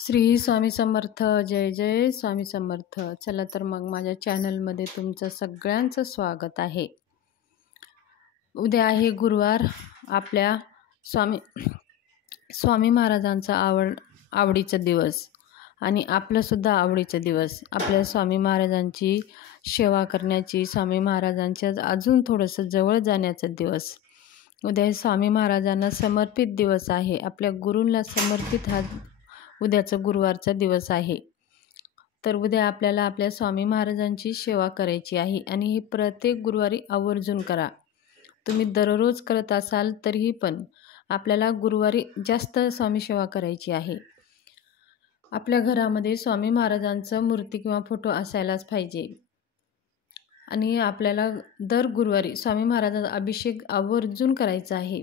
श्री स्वामी समर्थ. जय जय स्वामी समर्थ. चला तर मग माझ्या चॅनलमध्ये तुमचं सगळ्यांचं स्वागत आहे. उद्या आहे गुरुवार, आपल्या स्वामी महाराजांचा आवडीचा दिवस आणि आपलंसुद्धा आवडीचा दिवस. आपल्या स्वामी महाराजांची सेवा करण्याची, स्वामी महाराजांच्या अजून थोडंसं जवळ जाण्याचा दिवस. उद्या स्वामी महाराजांना समर्पित दिवस आहे. आपल्या गुरूंना समर्पित हा उद्याचा गुरुवारचा दिवस आहे. तर उद्या आपल्याला आपल्या स्वामी महाराजांची सेवा करायची आहे आणि ही प्रत्येक गुरुवारी आवर्जून करा. तुम्ही दररोज करत असाल तरीही पण आपल्याला गुरुवारी जास्त स्वामी सेवा करायची आहे. आपल्या घरामध्ये स्वामी महाराजांचं मूर्ती किंवा फोटो असायलाच पाहिजे आणि आपल्याला दर गुरुवारी स्वामी महाराजांचा अभिषेक आवर्जून करायचा आहे.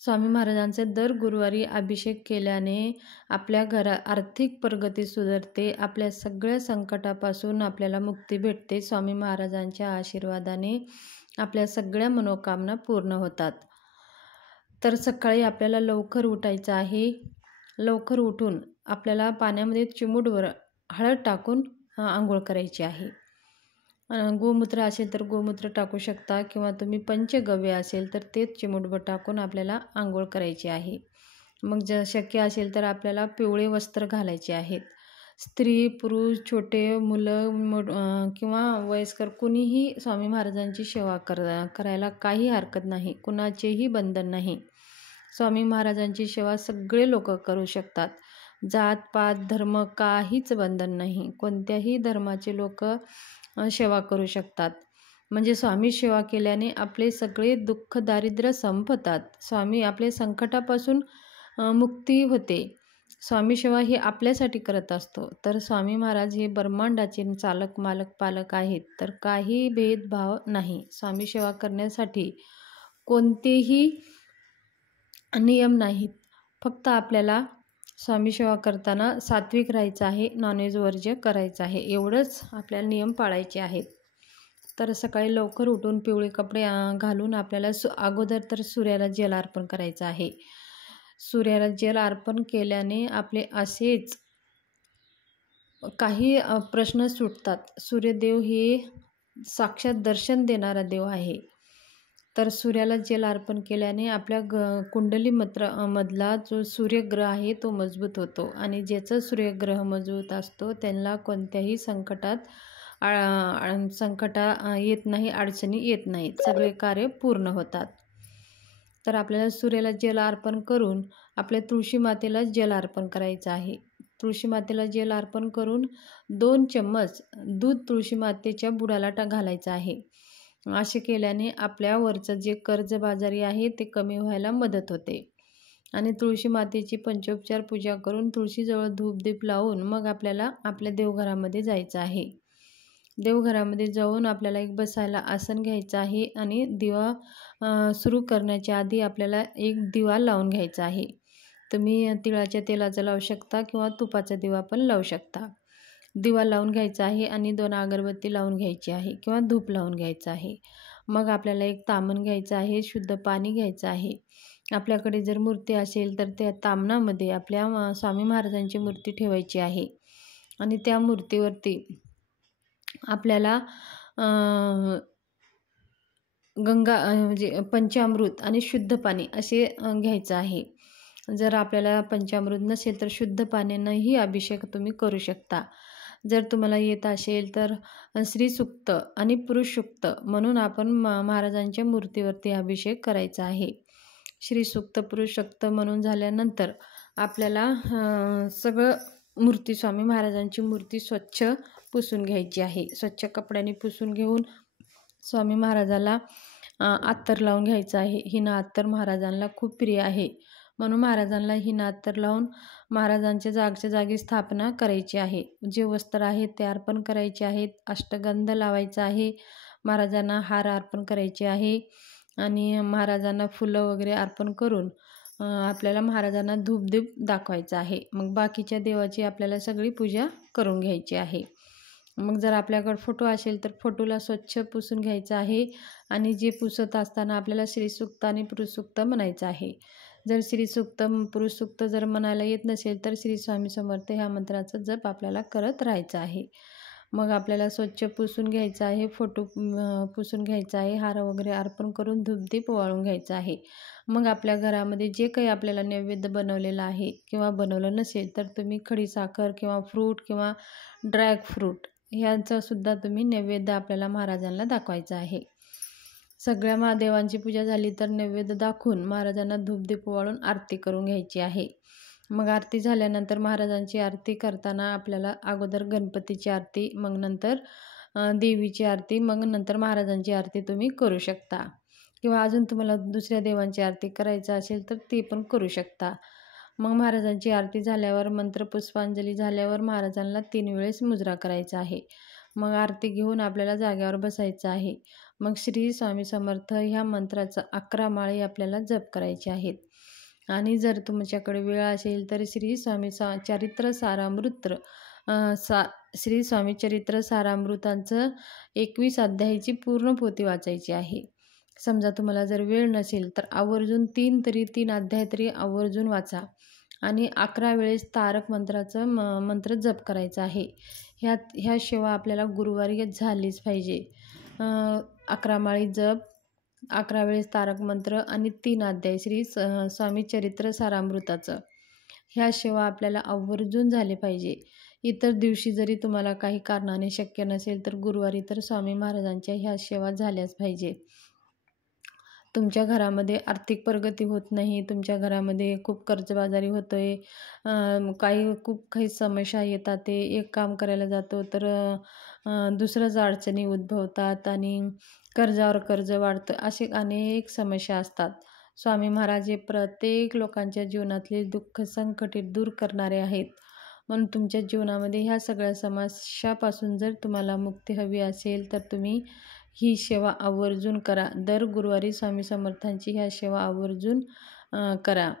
स्वामी महाराजांचे दर गुरुवारी अभिषेक केल्याने आपल्या घरात आर्थिक प्रगती सुधारते. आपल्या सगळ्या संकटापासून आपल्याला मुक्ती भेटते. स्वामी महाराजांच्या आशीर्वादाने आपल्या सगळ्या मनोकामना पूर्ण होतात. तर सकाळी आपल्याला लवकर उठायचं आहे. लवकर उठून आपल्याला पाण्यामध्ये चिमूटभर हळद टाकून आंघोळ करायची आहे. गोमूत्र असेल तर गोमूत्र टाकू शकता किंवा तुम्ही पंचगव्य असेल तर तेच चिमूटभर टाकून आपल्याला आंघोळ करायची आहे. मग जर शक्य असेल तर आपल्याला पिवळे वस्त्र घालायचे आहेत. स्त्री, पुरुष, छोटे मुलं किंवा वयस्कर कुणीही स्वामी महाराजांची सेवा करायला काही हरकत नाही. कुणाचेही बंधन नाही. स्वामी महाराजांची सेवा सगळे लोक करू शकतात. जात पात धर्म काहीच बंधन नाही. कोणत्याही धर्माचे लोक सेवा करू शकतात. म्हणजे स्वामी सेवा केल्याने आपले सगळे दुःख दारिद्र्य संपतात. स्वामी आपले संकटापासून मुक्ती होते. स्वामी सेवा ही आपल्यासाठी करत असतो. तर स्वामी महाराज हे ब्रह्मांडाचे चालक मालक पालक आहेत. तर काही भेदभाव नाही. स्वामी सेवा करण्यासाठी कोणतेही नियम नाहीत. फक्त आपल्याला स्वामी सेवा करताना सात्विक राहायचं आहे, नॉनव्हेज वर्ज्य करायचं आहे, एवढंच आपल्याला नियम पाळायचे आहेत. तर सकाळी लवकर उठून पिवळे कपडे घालून आपल्याला अगोदर तर सूर्याला जल अर्पण करायचं आहे. सूर्याला जल अर्पण केल्याने आपले असेच काही प्रश्न सुटतात. सूर्यदेव हे साक्षात दर्शन देणारा देव आहे. तर सूर्याला जल अर्पण केल्याने आपल्या कुंडली मधला जो सूर्यग्रह आहे तो मजबूत होतो आणि ज्याचा सूर्यग्रह मजबूत असतो त्यांना कोणत्याही संकट येत नाही, अडचणी येत नाहीत, सगळे कार्य पूर्ण होतात. तर आपल्याला सूर्याला जल अर्पण करून आपल्या तुळशी मातेला जल अर्पण करायचं आहे. तुळशी मातेला जल अर्पण करून 2 चम्मच दूध तुळशी मातेच्या बुडाला घालायचं आहे. असे केल्याने आपल्यावरचं जे कर्जबाजारी आहे ते कमी व्हायला मदत होते. आणि तुळशी मातेची पंचोपचार पूजा करून तुळशीजवळ धूपदीप लावून मग आपल्याला आपल्या देवघरामध्ये जायचं आहे. देवघरामध्ये जाऊन आपल्याला एक बसायला आसन घ्यायचं आहे आणि दिवा सुरू करण्याच्या आधी आपल्याला एक दिवा लावून घ्यायचा आहे. तुम्ही तिळाच्या तेलाचा लावू शकता किंवा तुपाचा दिवा पण लावू शकता. दिवा लावून घ्यायचा आहे आणि 2 अगरबत्ती लावून घ्यायची आहे किंवा धूप लावून घ्यायचं आहे. मग आपल्याला एक ताम्हण घ्यायचं आहे, शुद्ध पाणी घ्यायचं आहे. आपल्याकडे जर मूर्ती असेल तर त्या ताम्हणामध्ये आपल्या स्वामी महाराजांची मूर्ती ठेवायची आहे आणि त्या मूर्तीवरती आपल्याला गंगा म्हणजे पंचामृत आणि शुद्ध पाणी असे घ्यायचं आहे. जर आपल्याला पंचामृत नसेल तर शुद्ध पाण्यानेही अभिषेक तुम्ही करू शकता. जर तुम्हाला येत असेल तर श्री सूक्त आणि पुरुष सूक्त म्हणून आपण महाराजांच्या मूर्तीवरती अभिषेक करायचा आहे. श्री सूक्त पुरुष सूक्त म्हणून झाल्यानंतर आपल्याला सगळं मूर्ती स्वामी महाराजांची मूर्ती स्वच्छ पुसून घ्यायची आहे. स्वच्छ कपड्याने पुसून घेऊन स्वामी महाराजाला अत्तर लावून घ्यायचं आहे. हिना अत्तर महाराजांना खूप प्रिय आहे म्हणून महाराजांना हिना अत्तर लावून महाराजांच्या जागच्या जागी स्थापना करायची आहे. जे वस्त्र आहेत ते अर्पण करायचे आहेत. अष्टगंध लावायचा आहे. महाराजांना हार अर्पण करायचे आहे आणि महाराजांना फुलं वगैरे अर्पण करून आपल्याला महाराजांना धूपदीप दाखवायचा आहे. मग बाकीच्या देवाची आपल्याला सगळी पूजा करून घ्यायची आहे. मग जर आपल्याकडे फोटो असेल तर फोटोला स्वच्छ पुसून घ्यायचं आहे आणि जे पुसत असताना आपल्याला श्रीसूक्त आणि पुरुषसूक्त म्हणायचं आहे. जर श्री सूक्त, पुरुष सूक्त जर म्हणायला येत नसेल तर श्री स्वामी समर्थ ह्या मंत्राचा जप आपल्याला करत राहायचा आहे. मग आपल्याला स्वच्छ पुसून घ्यायचं आहे, फोटो पुसून घ्यायचा आहे, हार वगैरे अर्पण करून धूपदीप ओवाळून घ्यायचा आहे. मग आपल्या घरामध्ये जे काही आपल्याला नैवेद्य बनवलेलं आहे किंवा बनवलं नसेल तर तुम्ही खडीसाखर किंवा फ्रूट किंवा ड्रॅगफ्रूट ह्यांचासुद्धा तुम्ही नैवेद्य आपल्याला महाराजांना दाखवायचा आहे. सगळ्या महादेवांची पूजा झाली तर नैवेद्य दाखवून महाराजांना धूपदीप ओवाळून आरती करून घ्यायची आहे. मग आरती झाल्यानंतर महाराजांची आरती करताना आपल्याला अगोदर गणपतीची आरती, मग नंतर देवीची आरती, मग नंतर महाराजांची आरती तुम्ही करू शकता. किंवा अजून तुम्हाला दुसऱ्या देवांची आरती करायचं असेल तर ती पण करू शकता. मग महाराजांची आरती झाल्यावर मंत्रपुष्पांजली झाल्यावर महाराजांना 3 वेळेस मुजरा करायचा आहे. मग आरती घेऊन आपल्याला जाग्यावर बसायचं आहे. मग श्री स्वामी समर्थ ह्या मंत्राचा 11 माळी आपल्याला जप करायचे आहेत. आणि जर तुमच्याकडे वेळ असेल तर श्री स्वामी चरित्र सारामृत श्री स्वामी चरित्र सारामृतांचं 21 अध्यायाची पूर्ण पोथी वाचायची आहे. समजा तुम्हाला जर वेळ नसेल तर आवर्जून 3 अध्याय तरी आवर्जून वाचा. आणि 11 वेळेस तारक मंत्राचं मंत्र जप करायचा आहे. ह्याशिवाय आपल्याला गुरुवारी झालीच पाहिजे. 11 माळी जप, 11 वेळेस तारक मंत्र आणि 3 अध्याय श्री स्वामी चरित्र सारामृताचं ह्याशिवाय आपल्याला आवर्जून झाले पाहिजे. इतर दिवशी जरी तुम्हाला काही कारणाने शक्य नसेल तर गुरुवारी तर स्वामी महाराजांच्या ह्या सेवा झाल्याच पाहिजे. तुमच्या घरामध्ये आर्थिक प्रगती होत नाही, तुमच्या घरामध्ये खूप कर्जबाजारी होतो आहे, खूप काही समस्या येतात, ते एक काम करायला जातो तर दुसरंच अडचणी उद्भवतात आणि कर्जावर कर्ज वाढतं, असे अनेक समस्या असतात. स्वामी महाराज हे प्रत्येक लोकांच्या जीवनातले दुःख संकटे दूर करणारे आहेत. म्हणून तुमच्या जीवनामध्ये ह्या सगळ्या समस्यापासून जर तुम्हाला मुक्ती हवी असेल तर तुम्ही ही सेवा आवर्जून करा. दर गुरुवारी स्वामी समर्थांची ह्या सेवा आवर्जून करा.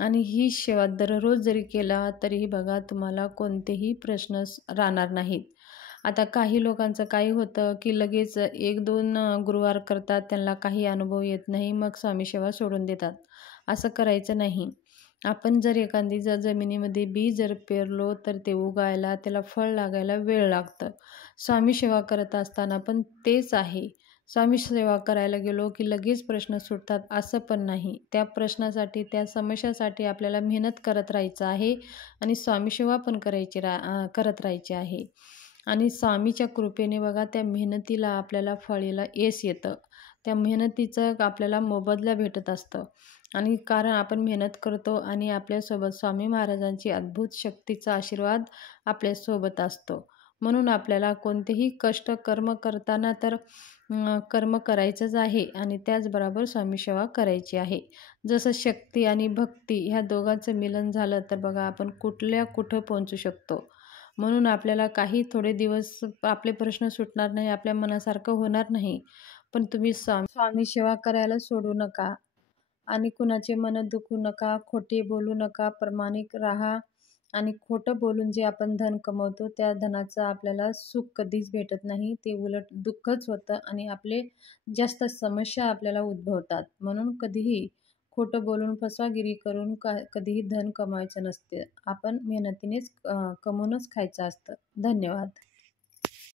आणि ही सेवा दररोज जरी केला तरीही बघा तुम्हाला कोणतेही प्रश्न राहणार नाहीत. आता काही लोकांचं काय होतं की लगेच 1-2 गुरुवार करतात, त्यांना काही अनुभव येत नाही, मग स्वामी सेवा सोडून देतात. असं करायचं नाही. आपण जर एखादी जमिनीमध्ये बी जर पेरलो तर ते उगायला, त्याला फळ लागायला वेळ लागतं. स्वामी सेवा करत असताना पण तेच आहे. स्वामी सेवा करायला गेलो की लगेच प्रश्न सुटतात असं पण नाही. त्या प्रश्नासाठी, त्या समस्यासाठी आपल्याला मेहनत करत राहायचं आहे आणि स्वामी सेवा पण करत राहायची आहे. आणि स्वामीच्या कृपेने बघा त्या मेहनतीला आपल्याला फळीला यश येतं. त्या मेहनतीचं आपल्याला मोबदला भेटत असतं. आणि कारण आपण मेहनत करतो आणि आपल्यासोबत स्वामी महाराजांची अद्भुत शक्तीचा आशीर्वाद आपल्यासोबत असतो. म्हणून आपल्याला कोणतेही कष्ट कर्म करताना तर कर्म करायचंच आहे आणि त्याचबरोबर स्वामी सेवा करायची आहे. जसं शक्ती आणि भक्ती ह्या दोघांचं मिलन झालं तर बघा आपण कुठं पोहोचू शकतो. म्हणून आपल्याला काही थोडे दिवस आपले प्रश्न सुटणार नाही, आपल्या मनासारखं होणार नाही, पण तुम्ही स्वामी सेवा करायला सोडू नका आणि कुणाचे मन दुखवू नका, खोटे बोलू नका, प्रामाणिक राहा. आणि खोटं बोलून जे आपण धन कमवतो त्या धनाचं आपल्याला सुख कधीच भेटत नाही, ते उलट दुःखच होतं आणि आपले जास्त समस्या आपल्याला उद्भवतात. म्हणून कधीही खोटं बोलून फसवागिरी करून कधीही धन कमवायचं नसते. आपण मेहनतीनेच कमवूनच खायचं असतं. धन्यवाद.